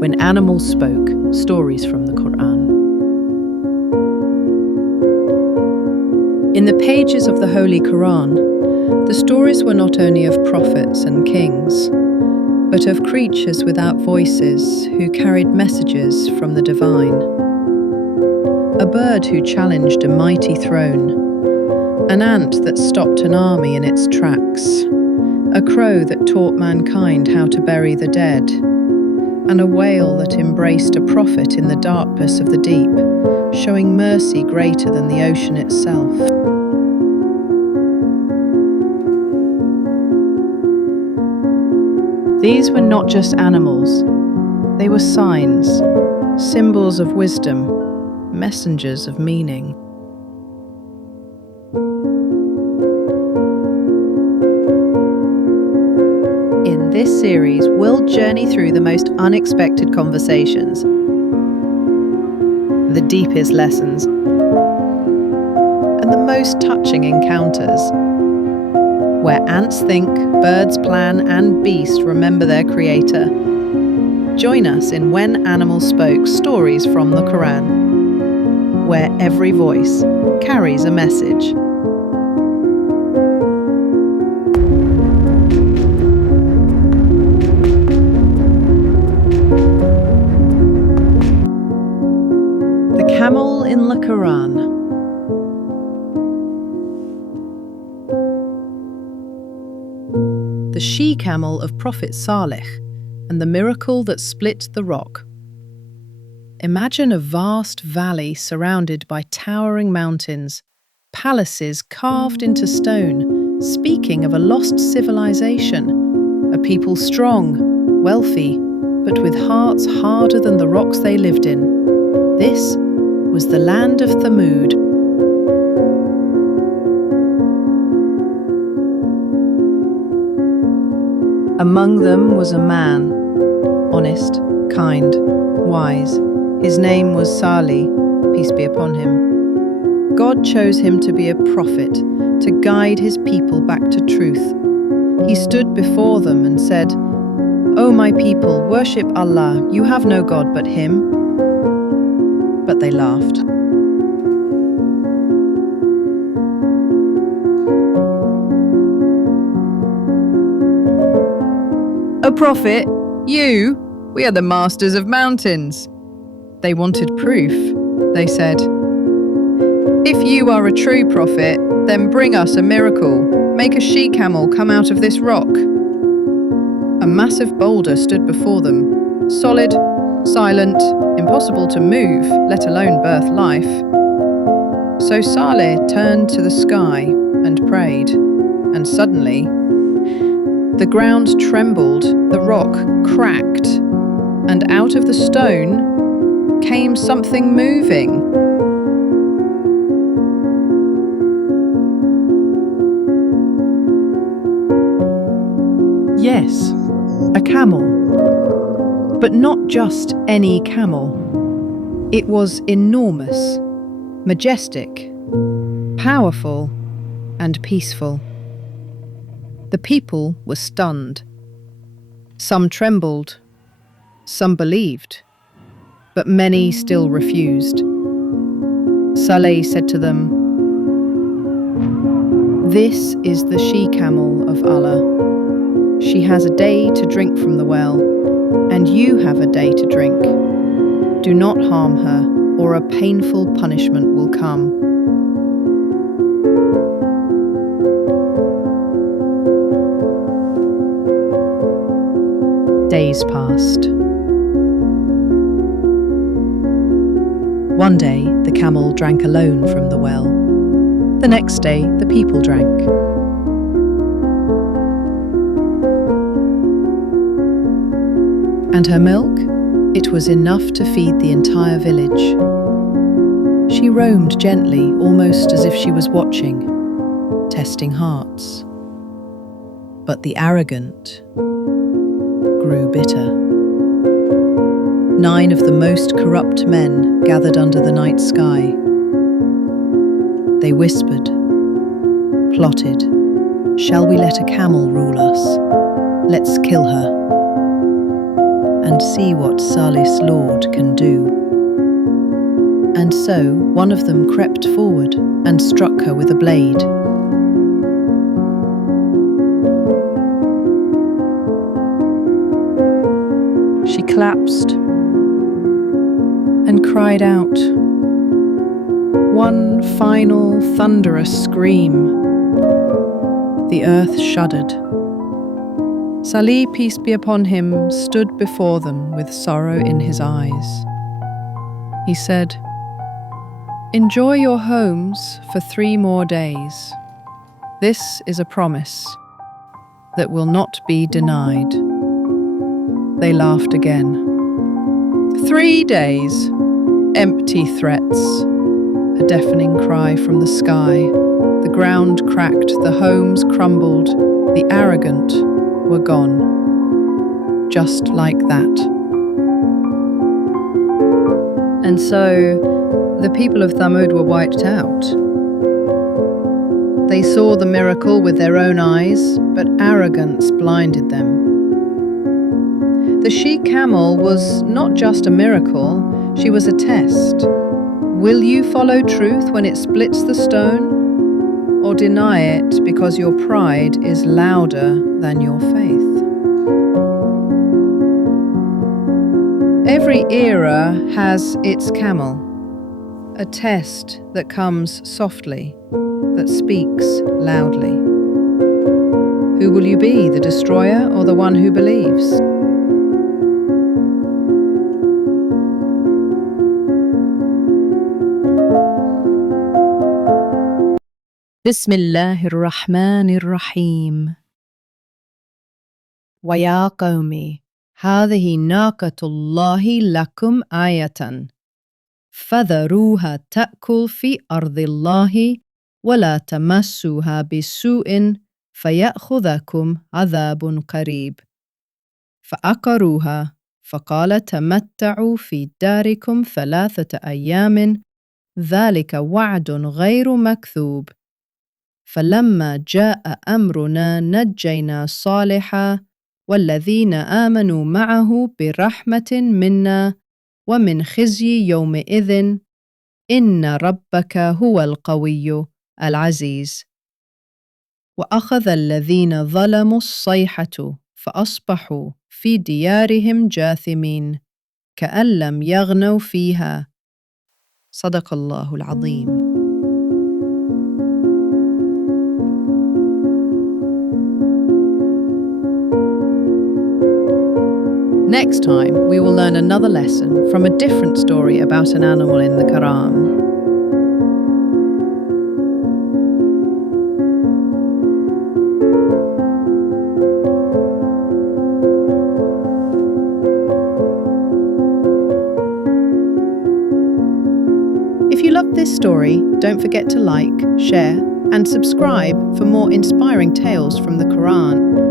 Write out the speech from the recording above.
When Animals Spoke, Stories from the Qur'an. In the pages of the Holy Qur'an, the stories were not only of prophets and kings, but of creatures without voices who carried messages from the divine. A bird who challenged a mighty throne, an ant that stopped an army in its tracks, a crow that taught mankind how to bury the dead, and a whale that embraced a prophet in the darkness of the deep, showing mercy greater than the ocean itself. These were not just animals, they were signs, symbols of wisdom, messengers of meaning. In this series, we'll journey through the most unexpected conversations, the deepest lessons, and the most touching encounters. Where ants think, birds plan, and beasts remember their creator. Join us in When Animals Spoke, Stories from the Qur'an, where every voice carries a message. The camel in the Qur'an. The She-Camel of Prophet Salih and the miracle that split the rock. Imagine a vast valley surrounded by towering mountains, palaces carved into stone, speaking of a lost civilization, a people strong, wealthy, but with hearts harder than the rocks they lived in. This was the land of Thamud. Among them was a man, honest, kind, wise. His name was Salih, peace be upon him. God chose him to be a prophet, to guide his people back to truth. He stood before them and said, "O my people, worship Allah, you have no God but Him." But they laughed. "A prophet? You? We are the masters of mountains." They wanted proof. They said, "If you are a true prophet, then bring us a miracle. Make a she-camel come out of this rock." A massive boulder stood before them, solid, silent, impossible to move, let alone birth life. So Saleh turned to the sky and prayed, and suddenly, the ground trembled, the rock cracked, and out of the stone came something moving. Yes, a camel. But not just any camel. It was enormous, majestic, powerful, and peaceful. The people were stunned. Some trembled, some believed, but many still refused. Saleh said to them, "This is the she-camel of Allah. She has a day to drink from the well, and you have a day to drink. Do not harm her, or a painful punishment will come." Days passed. One day, the camel drank alone from the well. The next day, the people drank. And her milk? It was enough to feed the entire village. She roamed gently, almost as if she was watching, testing hearts. But the arrogant grew bitter. 9 of the most corrupt men gathered under the night sky. They whispered, plotted, "Shall we let a camel rule us? Let's kill her." and see what Salih's Lord can do." And so one of them crept forward and struck her with a blade. She collapsed and cried out. One final thunderous scream. The earth shuddered. Salih, peace be upon him, stood before them with sorrow in his eyes. He said, "Enjoy your homes for 3 more days. This is a promise that will not be denied." They laughed again. 3 days. Empty threats. A deafening cry from the sky. The ground cracked, the homes crumbled, the arrogant were gone. Just like that. And so the people of Thamud were wiped out. They saw the miracle with their own eyes, but arrogance blinded them. The She-Camel was not just a miracle, she was a test. Will you follow truth when it splits the stone, or deny it because your pride is louder than your faith? Every era has its camel, a test that comes softly, that speaks loudly. Who will you be, the destroyer or the one who believes? بسم الله الرحمن الرحيم. ويا قومي هذه ناقة الله لكم آية فذروها تأكل في أرض الله ولا تمسوها بسوء فيأخذكم عذاب قريب. فعقروها فقال تمتعوا في داركم 3 أيام ذلك وعد غير مكذوب. فلما جاء أمرنا نجينا صالحا والذين آمنوا معه برحمة منا ومن خزي يومئذ إن ربك هو القوي العزيز. وأخذ الذين ظلموا الصيحة فأصبحوا في ديارهم جاثمين كأن لم يغنوا فيها. صدق الله العظيم. Next time, we will learn another lesson from a different story about an animal in the Quran. If you loved this story, don't forget to like, share, and subscribe for more inspiring tales from the Quran.